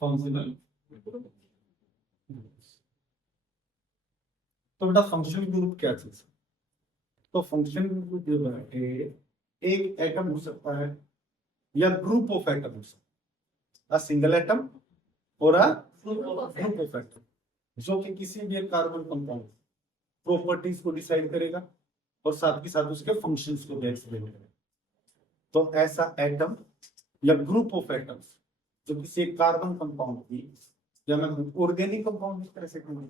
Functional. तो बेटा functional group क्या चीज है? तो फंक्शनल ग्रुप जो है एक एटम हो सकता है या ग्रुप ऑफ एटम हो सकता है, अ सिंगल एटम और अ ग्रुप ऑफ एटम, जो कि किसी भी एक कार्बन कंपाउंड प्रॉपर्टीज को डिसाइड करेगा और साथ ही साथ उसके फंक्शंस को भी एक्सप्लेन करेगा। तो ऐसा एटम या ग्रुप ऑफ एटम्स जो किसी एक कार्बन कंपाउंड की या मैं ऑर्गेनिक कंपाउंड इस तरह से कहूँ,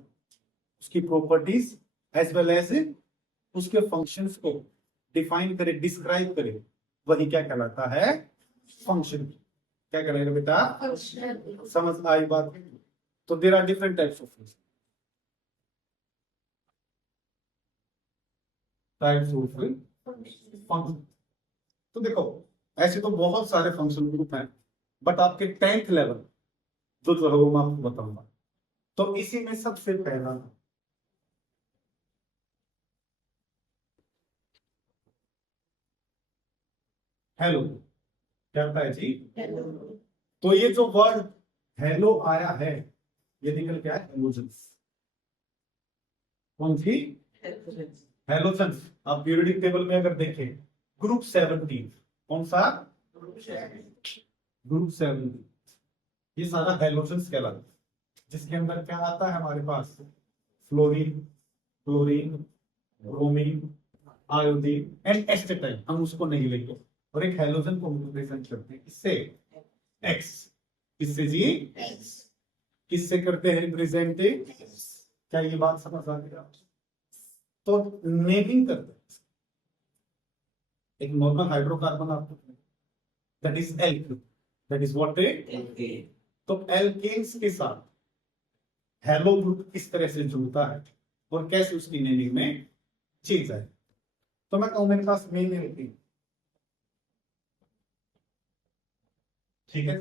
उसकी प्रॉपर्टीज एज वेल एज उसके फंक्शंस को डिफाइन करे, डिस्क्राइब करे, वही क्या कहलाता है? फंक्शन। क्या कहलाएगा बेटा? समझ आई बात? तो there are different types of function. तो देखो ऐसे तो बहुत सारे फंक्शन ग्रुप हैं, बट आपके 10th लेवल जो है वो मैं आपको बताऊंगा। तो इसी में सबसे पहला हेलो। क्या होता है जी? हेलो। तो ये जो वर्ड हेलो आया है ये निकल क्या है? हेलोजेंस। कौन सी? हेलोजेंस। आप पीरियोडिक टेबल में अगर देखें ग्रुप 17, कौन सा? ग्रुप 17, ये सारा हेलोजेंस कहलाता है, जिसके अंदर क्या आता है हमारे पास? Fluorine, chlorine, bromine, iodine and astatine. हम उसको नहीं लेंगे और एक हेलोजन को रिप्रेजेंट करते हैं किससे? एक्स। किससे जी? एक्स। किससे करते हैं रिप्रेजेंट? क्या ये बात समझ आ गई? तो नेमिंग करते हैं। एक नॉर्मल हाइड्रोकार्बन आपको that is elk, that is what? तो एल्केन्स के साथ हेलो ग्रुप किस तरह से जुड़ता है और कैसे उसकी नेमिंग में चेंज है। तो मैं कहूं मेरे पास मेन एल्केन, ठीक है,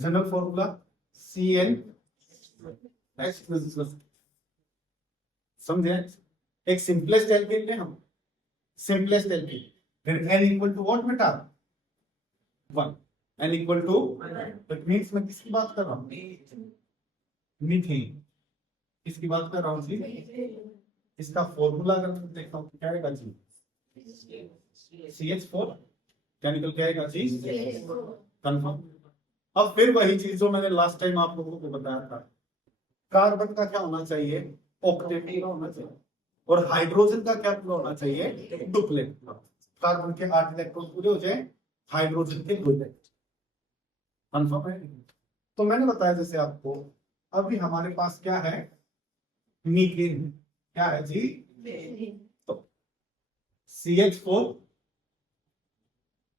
जनरल फॉर्मूला CN समझे? एक सिंपलेस्ट एल्केन ले हम, सिंपलेस्ट एल्केन, फिर n इक्वल टू व्हाट बेटा? 1। n equal to, that means मैं किसकी बात कर रहा हूं? मीथेन। किसकी बात कर रहा हूं जी? इसका फॉर्मूला अगर मैं देखता हूं तो क्या आएगा जी? CH4। केमिकल क्या आएगा जी? कंफर्म। अब फिर वही चीज जो मैंने लास्ट टाइम आप लोगों को बताया था, कार्बन का क्या होना चाहिए? ऑक्टेट का होना चाहिए। और हाइड्रोजन का क्या पूरा होना चाहिए? डुप्लेट। कार्बन के 8 इलेक्ट्रॉन पूरे हो जाए, हाइड्रोजन के 2 इलेक्ट्रॉन। कंफर्म है? तो मैंने बताया जैसे आपको, अभी हमारे पास क्या है? मीथेन। क्या है जी? तो CH4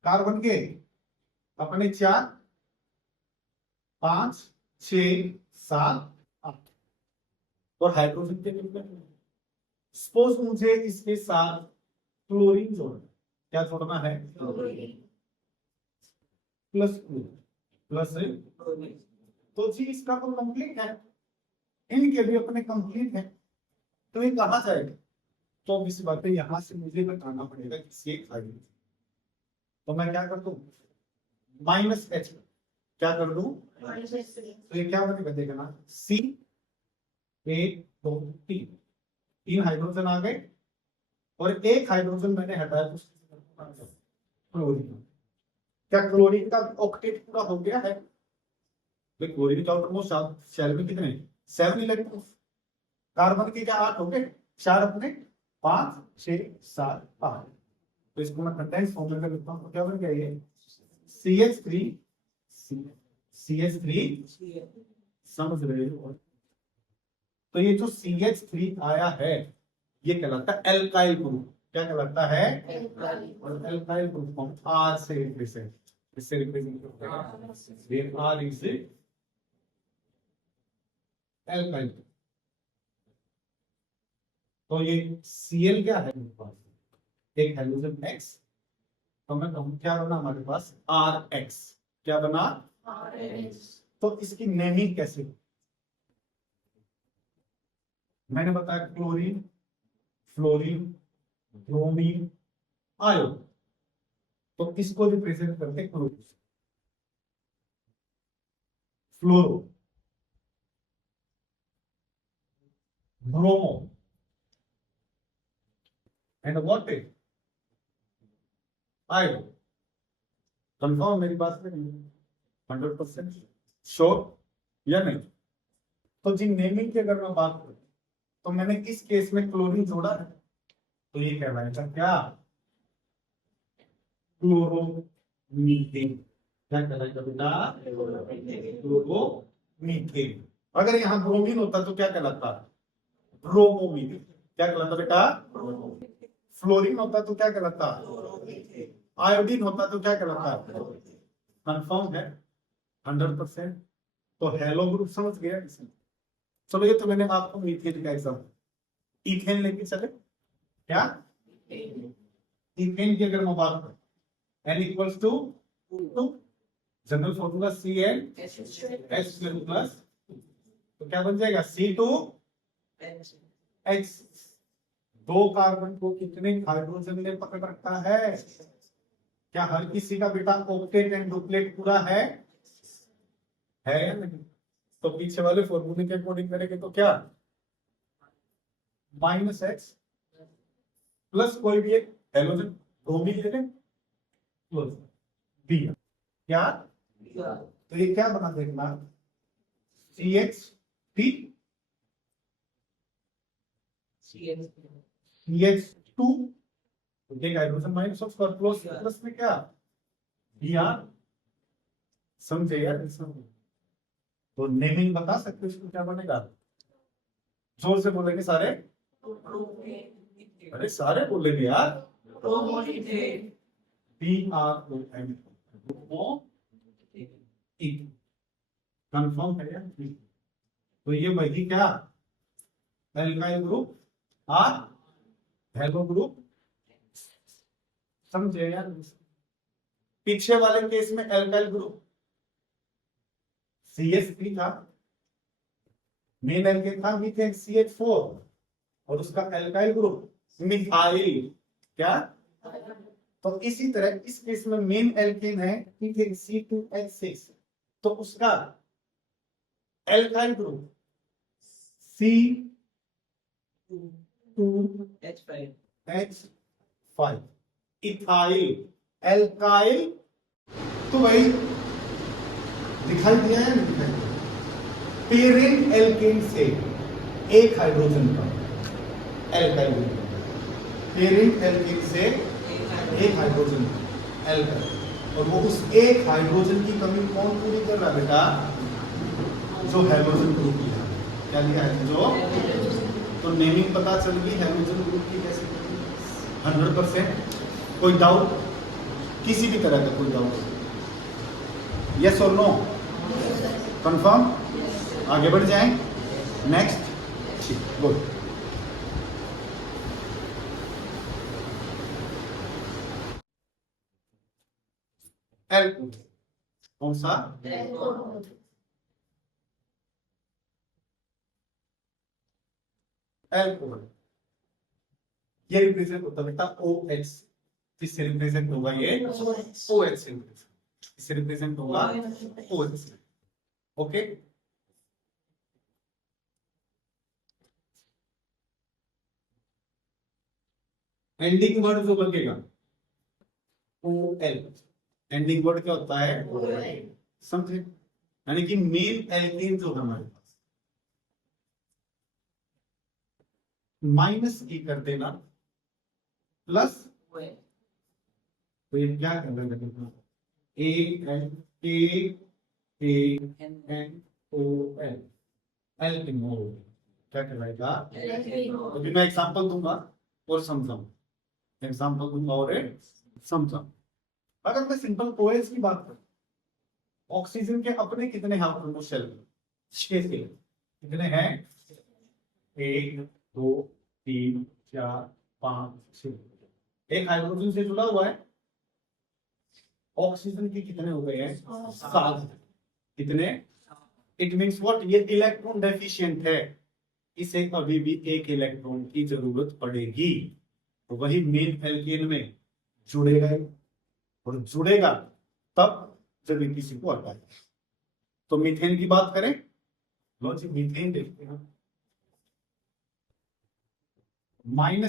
कार्बन के अपने 4, 5, 6, 7, 8 और हाइड्रोजन के कितने? सपोज मुझे इसके साथ क्लोरीन जोड़ना, क्या जोड़ना है? Plus plus. तो जी इसका तो कंप्लीट है, इनके भी अपने कंप्लीट है, तो ये कहा जाएगा? तो अब इस बात है यहां से मुझे बताना पड़ेगा कि C हाइड्रोजन। तो मैं क्या कर दूं? -H। क्या कर दूं? तो ये क्या बनेगा देखना, C1 2 3, 3 हाइड्रोजन आ गए और एक हाइड्रोजन मैंने हटाया तो क्लोरीन। क्या क्लोरीन का ऑक्टेट पूरा हो गया है? तो क्लोरीन का आउटरमोस्ट शेल में कितने? 7 इलेक्ट्रॉन। कार्बन के क्या 8 हो गए, 4 अपने, 5, 6, 7, 8। तो इसको मैं कंडेंस फॉर्म में लिखता हूं तो क्या बन गया ये? CH3 CH3। समझ रहे हो? तो ये जो CH3 आया है ये कहलाता है एल्काइल ग्रुप। क्या कहलाता है? और एल्काइल ग्रुप फॉर्म R से रिप्रेजेंट, इससे रिप्रेजेंट करते हैं R इज एल्काइल। तो ये Cl क्या है मेरे पास? एक हाइड्रोजन X। तो मैं कहूं क्या बना हमारे पास? RX। क्या बना? RX। तो इसकी नेमिंग कैसे? मैंने बताया क्लोरीन, फ्लोरीन, ब्रोमीन, आयोडीन। तो इसको रिप्रेजेंट करते chlorine. Fluoro, bromo, and what is आयो। कंफर्म मेरी बात से 100% श्योर या नहीं? तो जी नेमिंग की अगर मैं बात करूं तो मैंने किस केस में क्लोरीन जोड़ा है, तो ये कहलाएगा क्या? क्लोरोमीथेन। क्या कहलाएगा बेटा? क्लोरोमीथेन। अगर यहाँ ब्रोमीन होता तो क्या कहलाता? ब्रोमोमीथेन। क्या कहलाता बेटा? फ्लोरीन होता तो क्या कहलाता? आयोडीन होता तो क्या कहलाता? कंफर्म है 100%। तो हेलो ग्रुप समझ गया इसमें। चलो ये तो मैंने आपको मीथेन का एग्जाम्पल। इथेन लेके चले क्या? इथेन की अगर मैं बात करूं n equals to general formula CnH2 plus, तो क्या बन जाएगा? C2H। दो कार्बन को कितने हाइड्रोजन ने पकड़ रखा है? क्या हर किसी का बेटा ऑक्टेट एंड डुप्लेट पूरा है या नहीं? तो पीछे वाले फॉर्मूले के अकॉर्डिंग करेंगे तो क्या? -X प्लस कोई भी एक हेलोजन ब्रोमीन ले लें दिया क्या? तो ये क्या बना देखना? CH3 CH2 एक hydrogen minus of plus plus में क्या? Br। समझे यार? तो नेमिंग बता सकते हो इसको क्या बनेगा? जोर से बोलेंगे सारे? अरे सारे बोलेंगे यार। PROM कंफर्म है यार? तो ये वही क्या? एल्काइल ग्रुप और हेलो ग्रुप। समझे यार? पीछे वाले केस में एल्काइल ग्रुप CH3 था, मेन एल्केन था मीथेन CH4, और उसका एल्काइल ग्रुप मिथाइल क्या? तो इसी तरह इस केस में मेन एल्केन है मीथेन C2H6, तो उसका alkyl group C2H5 ethyl alkyl. तो भाई दिखाई दिया है नहीं दिखाई? पेरेंट एल्केन से एक हाइड्रोजन का एल्काइल ग्रुप, पेरेंट एल्केन से एक हाइड्रोजन एल्काइल, और वो उस एक हाइड्रोजन की कमी कौन पूरी कर रहा है बेटा? जो हेलोजन ग्रुप लिया। क्या लिया है? जो। तो नेमिंग पता चल गई हेलोजन ग्रुप की कैसे? 100%। कोई डाउट? किसी भी तरह का कोई डाउट? यस और नो? कंफर्म? आगे बढ़ जाएं। नेक्स्ट। ठीक, गुड। एल्कोहल कौन सा? एल्कोहल। ये रिप्रेजेंट होता है बेटा OH। किससे रिप्रेजेंट होगा ये? OH से। इससे रिप्रेजेंट होगा OH। ओके। एंडिंग वर्ड जो लगेगा OL। एंडिंग वर्ड क्या होता है? समझे? यानी कि मेन एल्केन जो हमारे पास माइनस E कर देना प्लस, तो ये क्या कर रहे हैं? ANKNOL एल्केनोल। क्या कहलाएगा? अभी मैं एग्जांपल दूंगा और समझाऊं। एग्जांपल दूंगा और समझाऊं। अगर मैं सिंपल OH की बात करूं, ऑक्सीजन के अपने कितने हाइड्रोजन शेल? 6 शेल। कितने हैं? 1 2 3 4 5 6। एक हाइड्रोजन से जुड़ा हुआ है। ऑक्सीजन के कितने हो गए हैं? 7। कितने? It means what? ये इलेक्ट्रॉन डेफिशिएंट है, इसे अभी भी एक इलेक्ट्रॉन की जरूरत पड़ेगी। तो वही मेन एल्केन में जुड़ेगा, और जुड़ेगा तब जब किसी को हटाएगा। तो मीथेन की बात करें, लो जी मीथेन देखते हैं, -E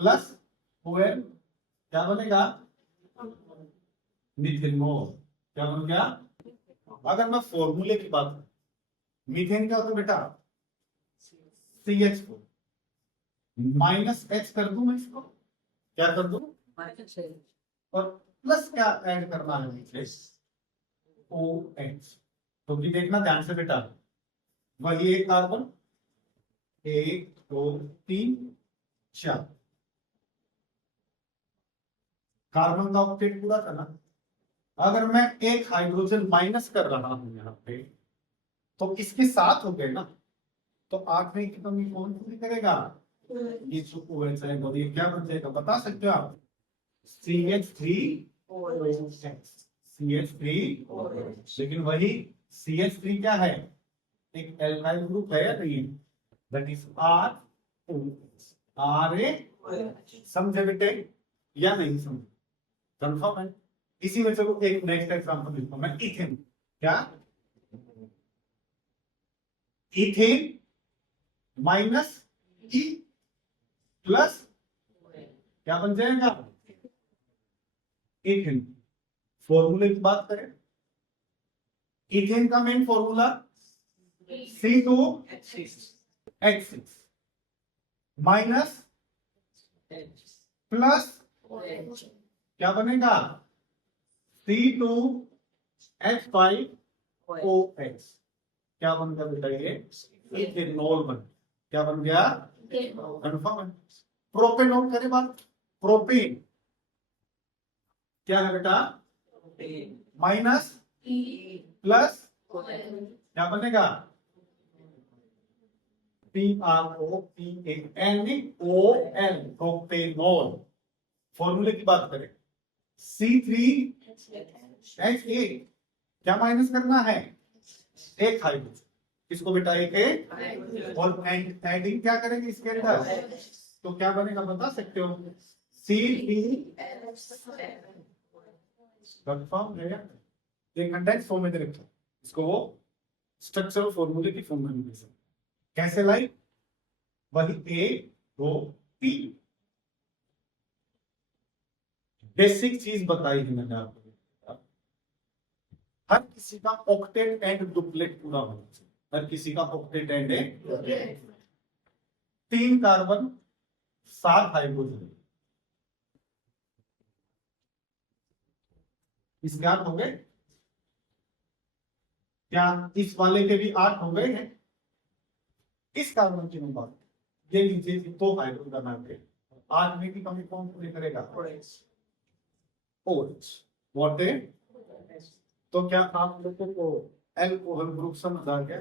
प्लस OL क्या बनेगा, मीथेनॉल। क्या बन गया? अगर मैं फॉर्मूले की बात करूं, मीथेन क्या होता है बेटा, CH4 -H कर दूं मैं इसको, क्या कर दूं, और प्लस क्या ऐड करना है मुझे, OH। तो भी देखना ध्यान से बेटा, वही एक कार्बन, 1 2 3 4 कार्बन का ऑक्टेट पूरा करना। अगर मैं एक हाइड्रोजन माइनस कर रहा हूं यहाँ पे, तो इसके साथ हो गए ना, तो आखिरी की कमी कौन पूरी करेगा, ये जो OH है वो ये क्या बन जाएगा बता सकते हो आप, CH3OH। लेकिन वही CH3 क्या है, एक एल्काइल ग्रुप है या नहीं, दैट इज RA। समझे बेटे या नहीं समझे, कंफर्म है। इसी में से एक नेक्स्ट एग्जांपल देता हूं मैं, इथेन। क्या, इथेन -E प्लस क्या बन जाएगा, इथेन। फॉर्मूले की बात करें, इथेन का main formula C2H6 minus plus क्या बनेगा, C2H5OH। क्या बन गया बेटा, ये इथेनॉल बन, क्या बन गया, कंफर्म है। प्रोपेनॉल करें बात, प्रोपेन क्या है बेटा, माइनस प्लस क्या बनेगा, PROPANOL, प्रोपेनॉल। फॉर्मूले की बात करें, C3H8 क्या माइनस करना है, एक हाइड्रोजन, इसको बेटा एक और एडिंग क्या करेंगे इसके अंदर, तो क्या बनेगा बता सकते हो, C3। कंफर्म है, एक कंटेंट फॉर्म में दे रखा है, इसको वो स्ट्रक्चरल फॉर्मूले की फॉर्म में दे सकते, कैसे लाई, वही A2P। बेसिक चीज बताई थी मैंने आपको, हर किसी का ऑक्टेट एंड डुप्लेट पूरा होना चाहिए, हर किसी का ऑक्टेट एंड 3 कार्बन 7 हाइड्रोजन, इस 8 हो गए क्या, इस वाले के भी 8 हो गए हैं, इस कार्बन की बात, ये लीजिए दो हाइड्रोजन आ गए, 8 में की कमी कौन पूरी करेगा, OH। व्हाट है, तो क्या आप लोगों को एल्कोहल ग्रुप समझ आ गया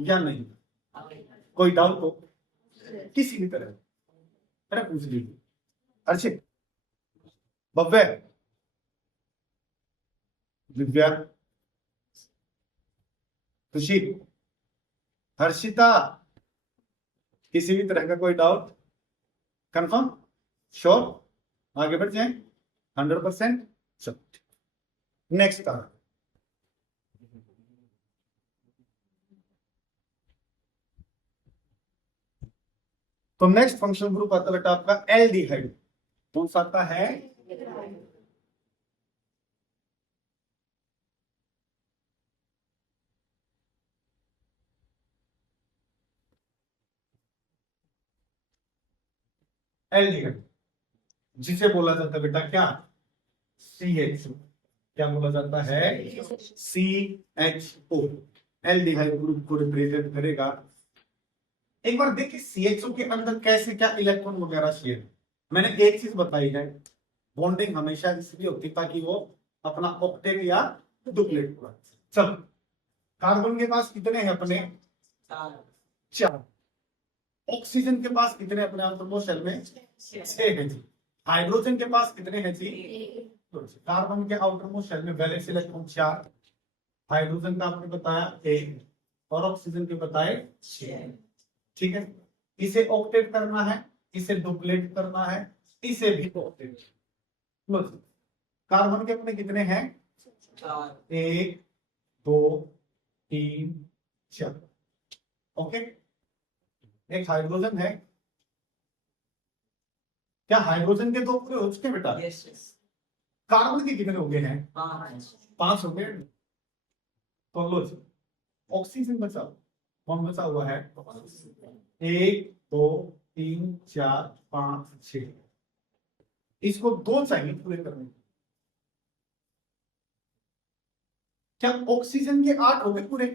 या नहीं, कोई डाउट हो किसी भी तरह, अरे पूछ लीजिए, अर्चित, भव्य, दिव्या, खुशी, हर्षिता, किसी भी तरह का कोई डाउट, कंफर्म, श्योर, आगे बढ़ जाए, 100%। चलो नेक्स्ट का, तो नेक्स्ट फंक्शनल ग्रुप आता बेटा आपका एल्डिहाइड। कौन सा आता है, एल्डिहाइड, जिसे बोला जाता है बेटा क्या, CH, क्या बोला जाता है, CHO। एल्डिहाइड ग्रुप को रिप्रेजेंट करेगा। एक बार देखिए CHO के अंदर कैसे क्या इलेक्ट्रॉन वगैरह शेयर, मैंने एक चीज बताई है, बॉन्डिंग हमेशा इसलिए होती ताकि वो अपना ऑक्टेट या डुप्लेट पूरा। चलो कार्बन के पास कितने हैं अपने, 4। ऑक्सीजन के पास कितने अपने आटोमो शेल में, 6 हैं जी। हाइड्रोजन के पास कितने हैं जी, कार्बन के आउटर मोस्ट शेल में वैलेंस इलेक्ट्रॉन 4, हाइड्रोजन का आपने बताया 1 और ऑक्सीजन के बताए 6। ठीक है, इसे ऑक्टेट करना है, इसे डुप्लेट करना है, इसे भी ऑक्टेट। कार्बन के अपने कितने हैं, 1 2 3 4। ओके, एक हाइड्रोजन है। क्या हाइड्रोजन के 2 पूरे हो चुके बेटा? Yes yes. कार्बन के कितने हो गए हैं? 5 हो गए। तो लो जी, ऑक्सीजन बचा, कौन बचा हुआ है? 1 2 3 4 5 6। इसको 2 चाहिए पूरे करने। क्या ऑक्सीजन के 8 हो गए पूरे?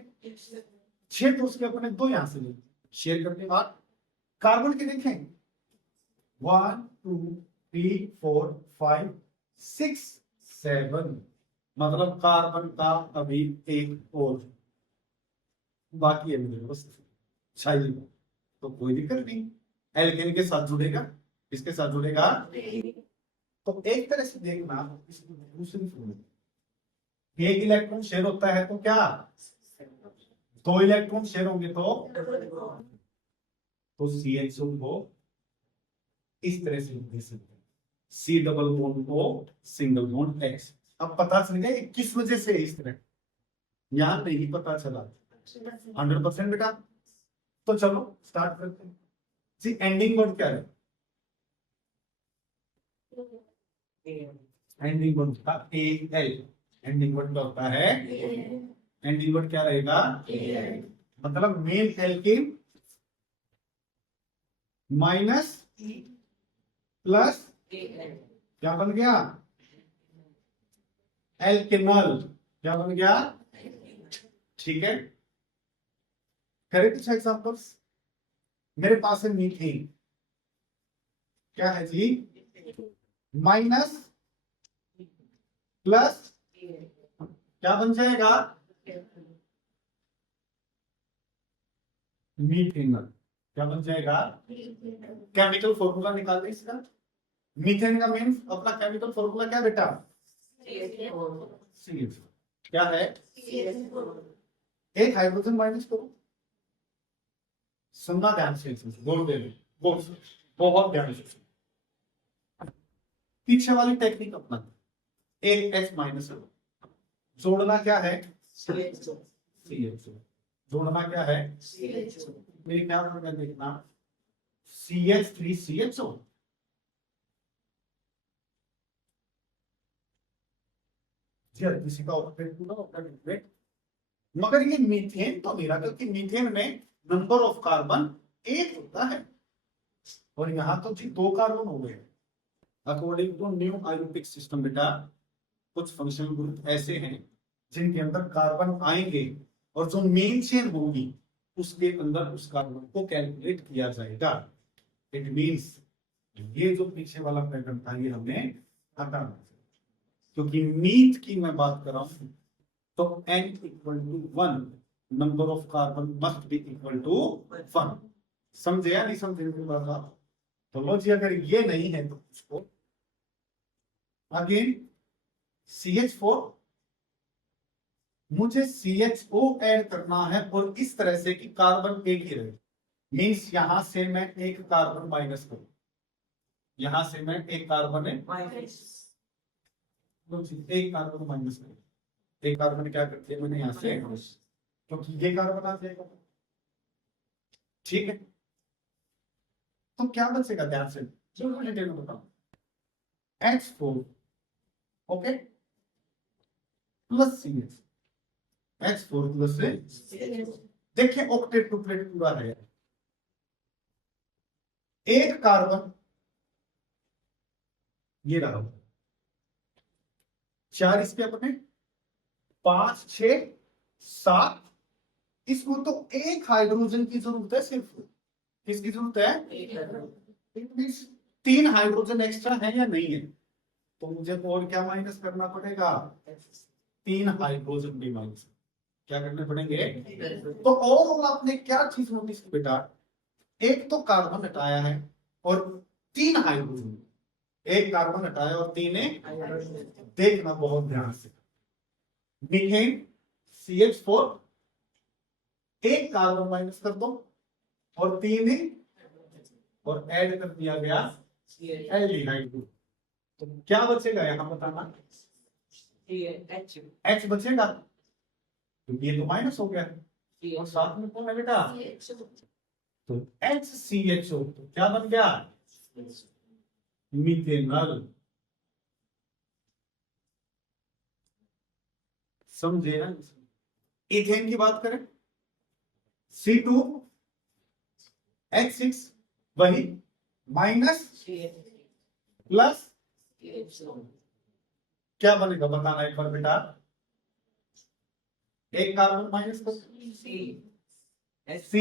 6 तो उसके अपने 2 यहां से ले शेयर करके 8। कार्बन के देखें 1 2 3 4 5 6 7, मतलब कार्बन का अभी एक और बाकी है मेरे पास चाहिए, तो कोई दिक्कत नहीं। एल्केन के साथ जुड़ेगा, इसके साथ जुड़ेगा। तो एक तरह से देखना, दूसरी फॉर्म एक इलेक्ट्रॉन शेयर होता है तो क्या 2 इलेक्ट्रॉन शेयर होंगे तो CH2 को इस तरह से लिख सकते हैं, C डबल बॉन्ड को सिंगल बॉन्ड X। अब पता चल गया किस वजह से इस तरह, यहां नहीं पता चला 100% बेटा। तो चलो स्टार्ट करते हैं जी। एंडिंग वर्ड क्या है? एंडिंग वर्ड का AL। एंडिंग वर्ड क्या होता है? एंडिंग वर्ड क्या रहेगा? मतलब मेन एल्केन माइनस प्लस क्या बन गया? एल्केनॉल। क्या बन गया? ठीक है, करें कुछ एग्जांपल्स। मेरे पास है मीथेन, क्या है जी? माइनस प्लस क्या बन जाएगा? मीथेनॉल। क्या बन जाएगा? केमिकल फॉर्मूला निकाल दे इसका। मीथेन का मेन अपना केमिकल फॉर्मूला क्या बेटा? CH। क्या है? एक हाइड्रोजन माइनस करो, सुनना ध्यान से, बोल दे बहुत ध्यान से। पीछे वाली टेक्निक अपना, एक H माइनस जोड़ना क्या है? CH। जोड़ना क्या है? मेरी क्या में देखना, CH3 CHO। किसी का मगर ये मीथेन तो मेरा, क्योंकि मीथेन में नंबर ऑफ कार्बन 1 होता है और यहां तो जी 2 कार्बन हो गए। अकॉर्डिंग टू न्यू आयोटिक सिस्टम बेटा, कुछ फंक्शनल ग्रुप ऐसे हैं जिनके अंदर कार्बन आएंगे और जो मेन चेन होगी उसके अंदर उस कार्बन को कैलकुलेट किया जाएगा। इट मींस ये जो पीछे वाला पैटर्न था ये हमें हटाना, क्योंकि मीथ की मैं बात कर रहा हूं तो n equal to 1, number of carbon must be equal to 1। समझे या नहीं समझे मेरी बात? तो लो जी, अगर ये नहीं है तो उसको अगेन CH4, मुझे CHO ऐड करना है और इस तरह से कि कार्बन एक ही रहे। मीन्स यहां से मैं एक कार्बन माइनस करूं, यहां से मैं एक कार्बन एक कार्बन माइनस करूं। एक कार्बन क्या करते हैं, मैंने यहां से क्योंकि ये कार्बन आ जाएगा। ठीक है, तो क्या बचेगा? ध्यान से जो मैंने डिटेल में बताऊं, H4 okay plus CH, H4 plus से देखिए ऑक्टेट टुपलेट पूरा है। एक कार्बन ये रहा, 4 इसके अपने, 5 6 7, इसको तो एक हाइड्रोजन की जरूरत है सिर्फ। किसकी जरूरत है? 3 हाइड्रोजन एक्स्ट्रा है या नहीं है? तो मुझे तो और क्या माइनस करना पड़ेगा? 3 हाइड्रोजन भी माइनस क्या करने पड़ेंगे? तो और आपने क्या चीज नोटिस की बेटा, एक तो कार्बन हटाया है और 3 हाइड्रोजन, एक कार्बन हटाया और 3 देखना बहुत ध्यान से। मीथेन CH4, एक कार्बन माइनस कर दो और 3 और ऐड कर दिया गया एल्डिहाइड ग्रुप। तो क्या बचेगा यहां बताना? H बचेगा। क्योंकि ये तो माइनस हो गया और साथ में कौन है बेटा, तो HCHO तो क्या बन गया, मीथेनॉल। समझे ना। इथेन की बात करें, C2H6 वही माइनस प्लस क्या बनेगा बताना एक बार बेटा, एक कार्बन माइनस कर C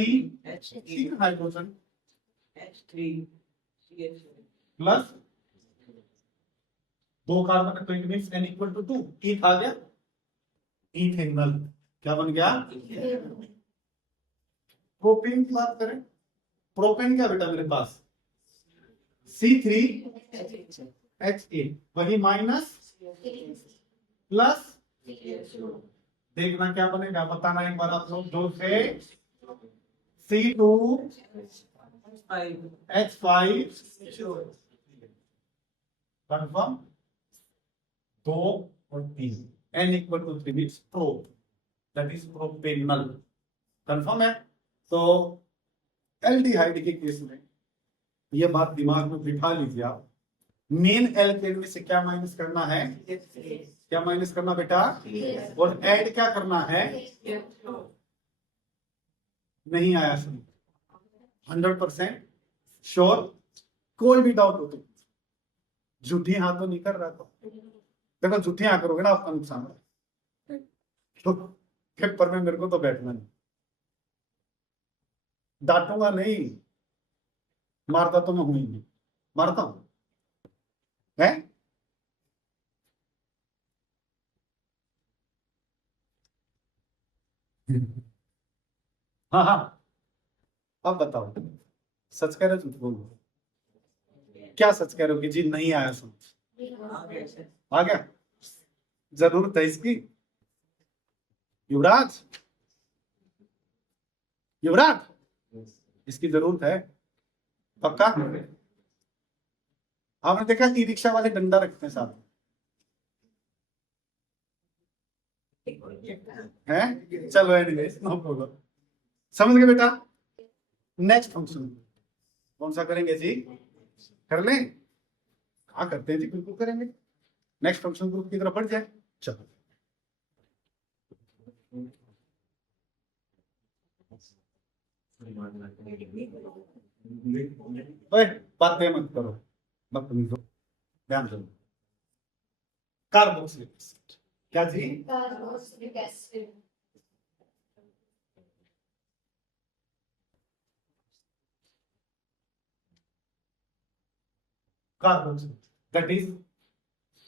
हाइड्रोजन प्लस दो कार्बन तो it means N equal to 2, eth आ गया, इथेनॉल क्या बन गया। प्रोपेन की बात करें, प्रोपेन क्या बेटा मेरे पास C3H8 वही माइनस प्लस, देखना क्या बनेगा बताना एक बार आप लोग, दो से C2H5 कंफर्म, 2 और 3 N equal to 3 it's pro, that is propanal. Confirm है। तो एल्डिहाइड के केस में ये बात दिमाग में बिठा लीजिए आप, मेन एल्केन में से क्या माइनस करना है, क्या माइनस करना बेटा, और ऐड क्या करना है, नहीं आया समझ, 100% श्योर, कोई भी डाउट हो तो झूठी हाँ तो नहीं कर रहा था, देखो झूठी हाँ करोगे ना आपका नुकसान है, तो पेपर में मेरे को तो बैठना नहीं, डांटूंगा नहीं, मारता तो मैं हूं ही नहीं, मारता हूं है। हाँ हाँ, अब बताओ सच कह रहे हो झूठ बोलो, क्या सच कह रहे हो कि जी नहीं आया समझ, आ गया, जरूरत है इसकी, युवराज युवराज इसकी जरूरत है पक्का। आपने देखा ई रिक्शा वाले डंडा रखते हैं साथ हैं, चलो एनीवेज नो प्रॉब्लम, समझ गए बेटा। नेक्स्ट फंक्शन कौन सा करेंगे जी, कर लें, हाँ करते हैं जी, बिल्कुल करेंगे। नेक्स्ट फंक्शन ग्रुप की तरफ बढ़ जाए, चलो बातें मत करो, बदतमीज हो, ध्यान दो। कार्बोक्सिलिक एसिड क्या जी, carboxylic acid, carboxylic that is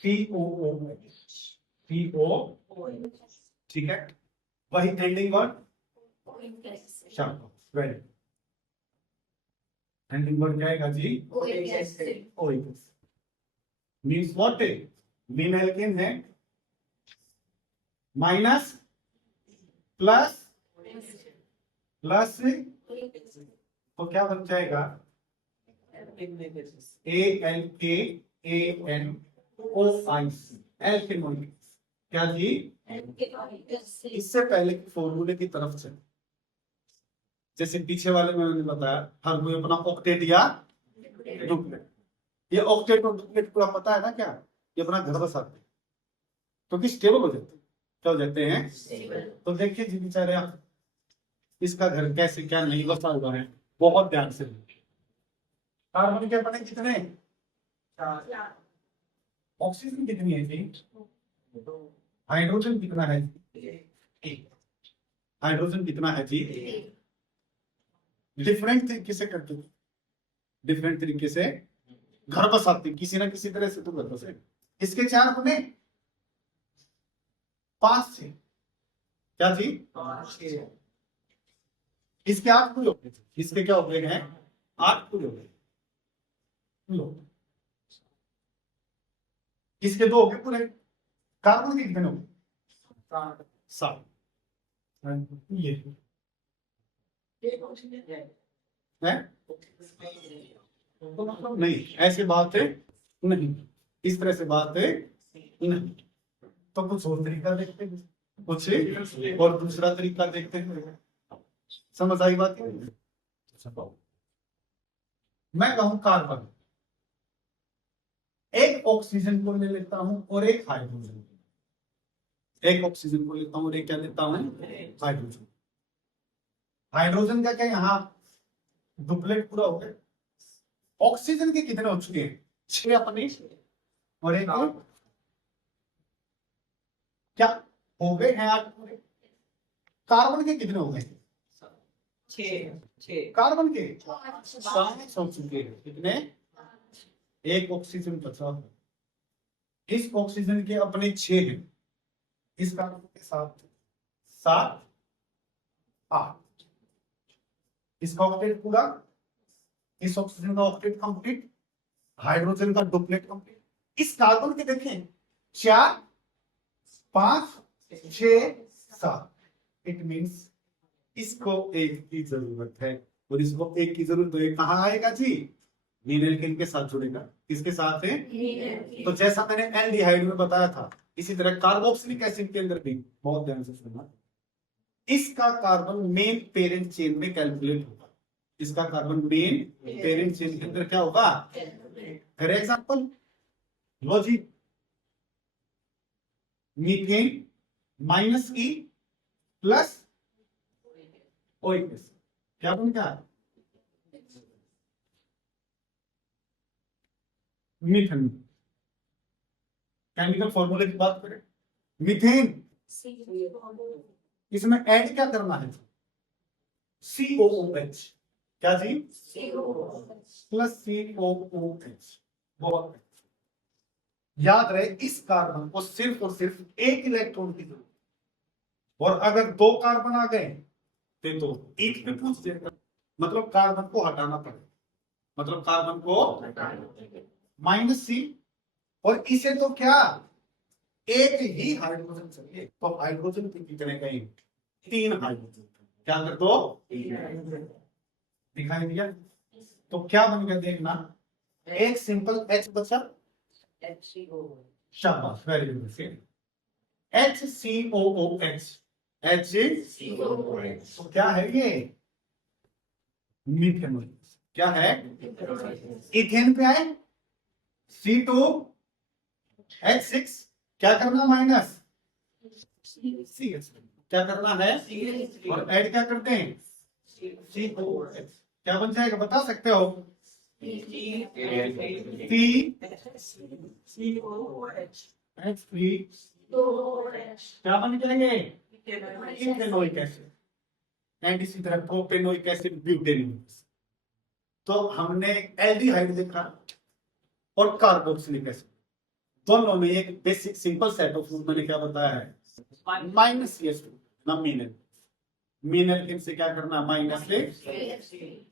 COOH, ठीक है, वही एंडिंग वर्ड शाबाश, वेरी, एंडिंग वर्ड क्या आएगा जी, oic, means what, mean alkane है, माइनस प्लस प्लस तो क्या बन जाएगा, ALKANOIC, एल्केनोइक, क्या जी, इससे पहले की फॉर्मूले की तरफ से, जैसे पीछे वाले में मैंने बताया हर कोई अपना ऑक्टेट या डुप्लेट, ये ऑक्टेट और डुप्लेट को पता है ना क्या, ये अपना घर बसाते हैं क्योंकि स्टेबल हो जाते हैं, क्या हो जाते हैं, तो देखिए जी बेचारे आप, इसका घर कैसे क्या नहीं बसा हुआ है, बहुत ध्यान से। कार्बन के बने कितने, ऑक्सीजन कितनी है जी, हाइड्रोजन कितना है, हाइड्रोजन कितना है जी, डिफरेंट तरीके से करते, डिफरेंट तरीके से घर बसाते किसी ना किसी तरह से, तो घर बसे, इसके 4 बने, 5 थे, क्या जी, इसके 8 पूरे हो गए, इसके क्या हो गए हैं, 8 पूरे हो गए, लो इसके 2 हो गए पूरे, कार्बन के कितने हो गए, 7, ये है, तो मतलब नहीं ऐसी बात है नहीं, इस तरह से बात है नहीं, तो कुछ और तरीका देखते हैं, कुछ और दूसरा तरीका देखते हैं, समझ आई बात? मैं कहूं कार्बन, एक ऑक्सीजन को ले लेता हूं और एक हाइड्रोजन, एक ऑक्सीजन को लेता हूं और एक क्या लेता हूं, हाइड्रोजन। हाइड्रोजन का क्या यहाँ डुप्लेट पूरा हो गया। ऑक्सीजन के कितने हो चुके हैं, 6 अपने और एक क्या हो गए हैं 8 पूरे। कार्बन के कितने हो गए, 6 कार्बन के 5 हो चुके हैं। कितने, एक ऑक्सीजन बचा, इस ऑक्सीजन के अपने 6 हैं, इस कार्बन के साथ 7 8, इसका ऑक्टेट पूरा, इस ऑक्सीजन का ऑक्टेट कंप्लीट, हाइड्रोजन का डुप्लेट कंप्लीट। इस कार्बन के देखें 4 5 6 7, इट मींस इसको एक की जरूरत है, और इसको एक की जरूरत है कहां आएगा जी, मीनल के साथ जुड़ेगा। किसके साथ है, तो जैसा मैंने एल्डिहाइड में बताया था, इसी तरह कार्बोक्सिलिक एसिड के अंदर भी, बहुत ध्यान से सुनना, इसका कार्बन मेन पेरेंट चेन में कैलकुलेट होगा। इसका कार्बन मेन पेरेंट चेन के अंदर क्या होगा, फॉर एग्जांपल लो जी, methane minus e plus oic acid, क्या बन गया, मीथेन। केमिकल फॉर्मूले की बात करें, मीथेन, इसमें ऐड क्या करना है, COOH, क्या जी, प्लस COOH। बहुत याद रहे, इस कार्बन को सिर्फ और सिर्फ एक इलेक्ट्रॉन की जरूरत, और अगर 2 कार्बन आ गए तो एक पे पूछ देगा, मतलब कार्बन को हटाना पड़ेगा, मतलब कार्बन को -C, और इसे तो क्या एक ही हाइड्रोजन चाहिए, तो हाइड्रोजन के कितने कहीं 3 हाइड्रोजन, क्या कर दो, दिखाई दिया। तो क्या बन गया देखना, एक सिंपल H बचा, शाबाश, वेरी गुड, HCOOH, HCOOH, तो क्या है ये, मीथेनॉल। क्या है, इथेन पे आए C2H6, क्या करना माइनस CH, क्या करना है, और ऐड क्या करते हैं COOH, क्या बन जाएगा बता सकते हो, CH3 क्या बन जाएंगे, इथेनोइक एसिड, एंड इसी तरह प्रोपेनोइक एसिड, ब्यूटेनोइक। तो हमने एल्डिहाइड देखा और कार्बोक्सिलिक एसिड, दोनों में एक basic simple set of rule मैंने क्या बताया है, -CH2 ना मीनल, मीनल से क्या करना, माइनस से,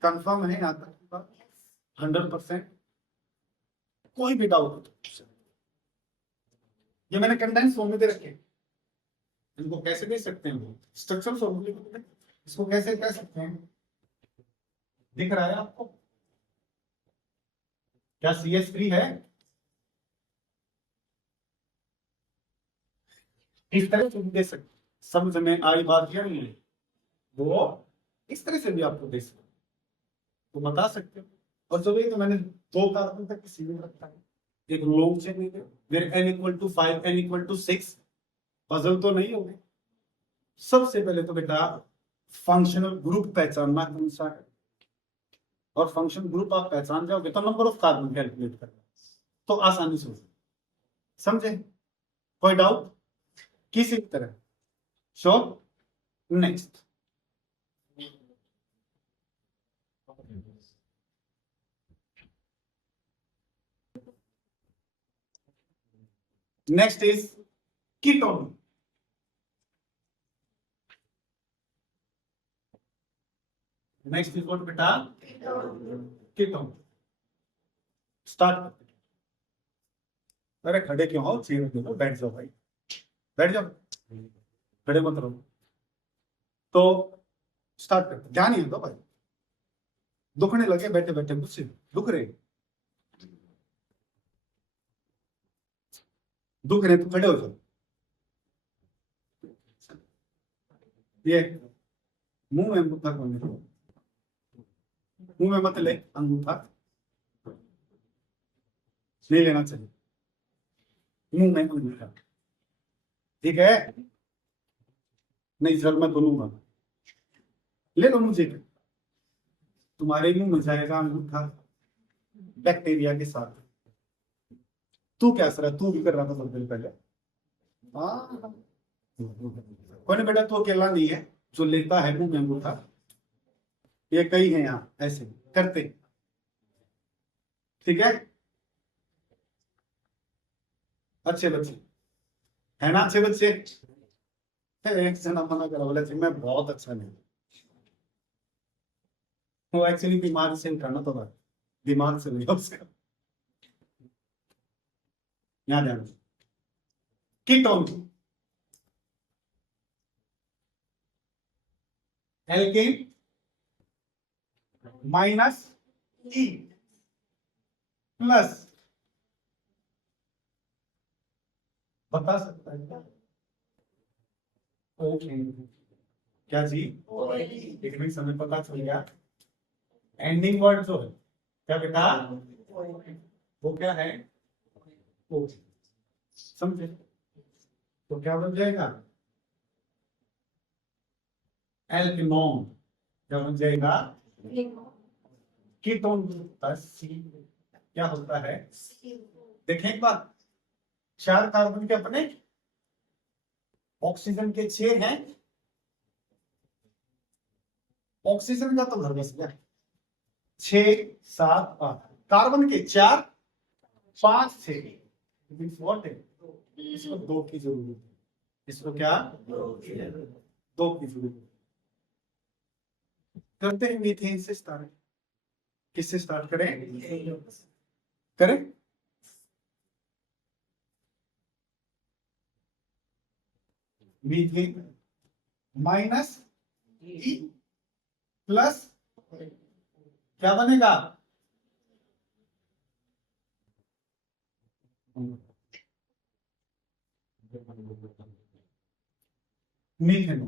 कंफर्म है यहाँ तक 100%, कोई भी डाउट हो। ये मैंने कंडेंस फॉर्म में दे रखे, इनको कैसे दे सकते हैं, स्ट्रक्चरल फॉर्मूले, इसको कैसे कह सकते हैं, दिख रहा है आपको, क्या CH3 है, इस तरह से भी दे सकते, समझ में आई बात क्या नहीं है, वो इस तरह से भी आपको दे सकते, तो बता सकते हो। और जो भी तो मैंने 2 कार्बन तक किसी में रखा है, एक लॉन्ग चेन में, फिर n = 5 n = 6, पजल तो नहीं होगी। सबसे पहले तो बेटा फंक्शनल ग्रुप पहचानना कौन सा है, और फंक्शनल ग्रुप आप पहचान जाओगे तो नंबर ऑफ कार्बन कैलकुलेट करना, तो आसानी से हो, समझे, कोई डाउट किसी तरह, so next, next is ketone. Next is what बेटा, कीटोन। स्टार्ट करते हैं, अरे खड़े क्यों हो, चेयर दे दो, बैठ जाओ भाई, बैठ जाओ, खड़े मत रहो। तो स्टार्ट करते, ध्यान ही दो भाई, दुखने लगे बैठे बैठे, मुझसे दुख रहे, दुख रहे तो खड़े हो जाओ, ये मुंह में अंगूठा कौन है? मुंह में मत ले अंगूठा, नहीं लेना चाहिए मुंह में अंगूठा, ठीक है? नहीं सर मैं बोलूंगा, ले लो मुझे, तुम्हारे मुंह में जाएगा अंगूठा बैक्टीरिया के साथ। तू क्या सर, तू भी कर रहा था थोड़ी देर पहले। हाँ कोई नहीं बेटा, तू अकेला नहीं है जो लेता है मुंह में अंगूठा, ये कई हैं यहाँ ऐसे करते, ठीक है? अच्छे बच्चे है ना, अच्छे बच्चे। एक जना मना करा बोला मैं बहुत अच्छा नहीं, वो एक्चुअली दिमाग से उठाना तो दिमाग से नहीं उसका। यहाँ ध्यान ketone, alkane minus e plus, बता सकता है क्या? क्या जी? एक मिनट समय पता चल गया। एंडिंग वर्ड जो है क्या बेटा, वो क्या है? ओ, समझे? तो क्या बन जाएगा? एल्केनॉन। क्या बन जाएगा? कीटोन प्लस सी क्या होता है? देखें एक बार, 4 कार्बन के अपने, ऑक्सीजन के 6 हैं, ऑक्सीजन का तो घर बस गया, 6 7 8, कार्बन के 4 5 6, व्हाट है? इसको 2 की जरूरत है, इसको क्या 2 की जरूरत है। करते हैं मीथेन से स्टार्ट, किससे स्टार्ट करें? करें मीथेन माइनस ई प्लस क्या बनेगा? मीथेन।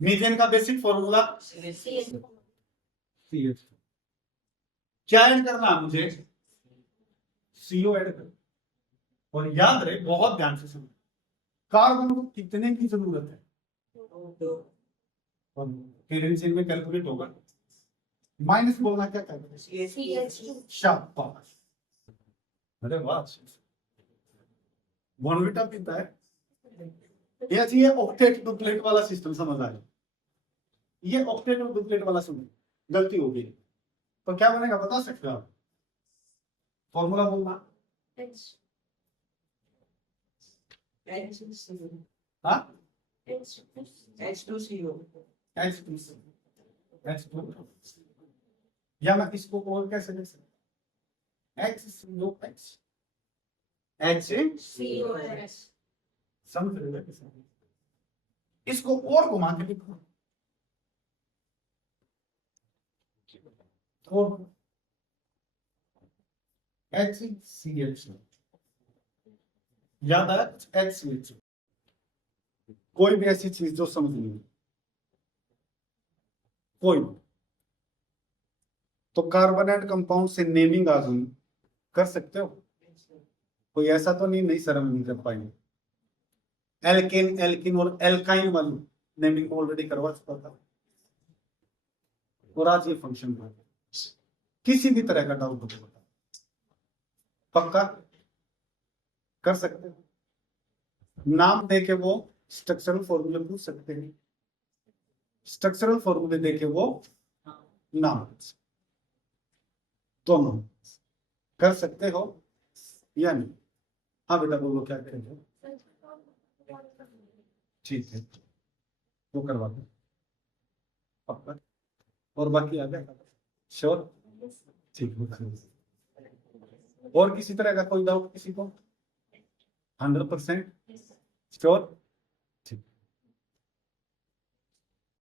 मीथेन का बेसिक फॉर्मूला CH, क्या ऐड करना है मुझे? CO ऐड कर, और याद रहे बहुत ध्यान से सुनो, कार्बन को कितने की जरूरत है? केल्विन में कैलकुलेट होगा, माइनस बोलना क्या कहते? शाबाश, अरे वाह, बॉर्नविटा पीता है। ये ऑक्टेट डुप्लेट वाला सिस्टम समझ आया, ये ऑक्टेट और डुप्लेट वाला सुनो, गलती हो गई तो क्या बनेगा बता सकते हो आप? फॉर्मूला बोलना। हाँ H2CO, या मैं इसको और कैसे लिख सकता? HCOH, समझ रहे हो? इसको और घुमा के लिखो, और HCH, याद है HCH। कोई भी ऐसी चीज जो समझ नहीं, कोई तो कार्बन एंड कंपाउंड से नेमिंग आ गई, कर सकते हो? कोई ऐसा तो नहीं सर हम नहीं कर पाएंगे। एल्केन एल्किन और एल्काइन वाली नेमिंग ऑलरेडी करवा चुका था, और आज ये फंक्शन था। किसी भी तरह का डाउट हो पक्का कर सकते हो, नाम देके वो स्ट्रक्चरल फॉर्मूले पूछ सकते हैं, स्ट्रक्चरल फॉर्मूले देके वो नाम दोनों कर सकते हो या नहीं? हाँ बेटा बोलो क्या करेंगे? ठीक है वो करवा दो पक्का, और बाकी आ गया श्योर? ठीक है, और किसी तरह का कोई डाउट किसी को? 100% श्योर?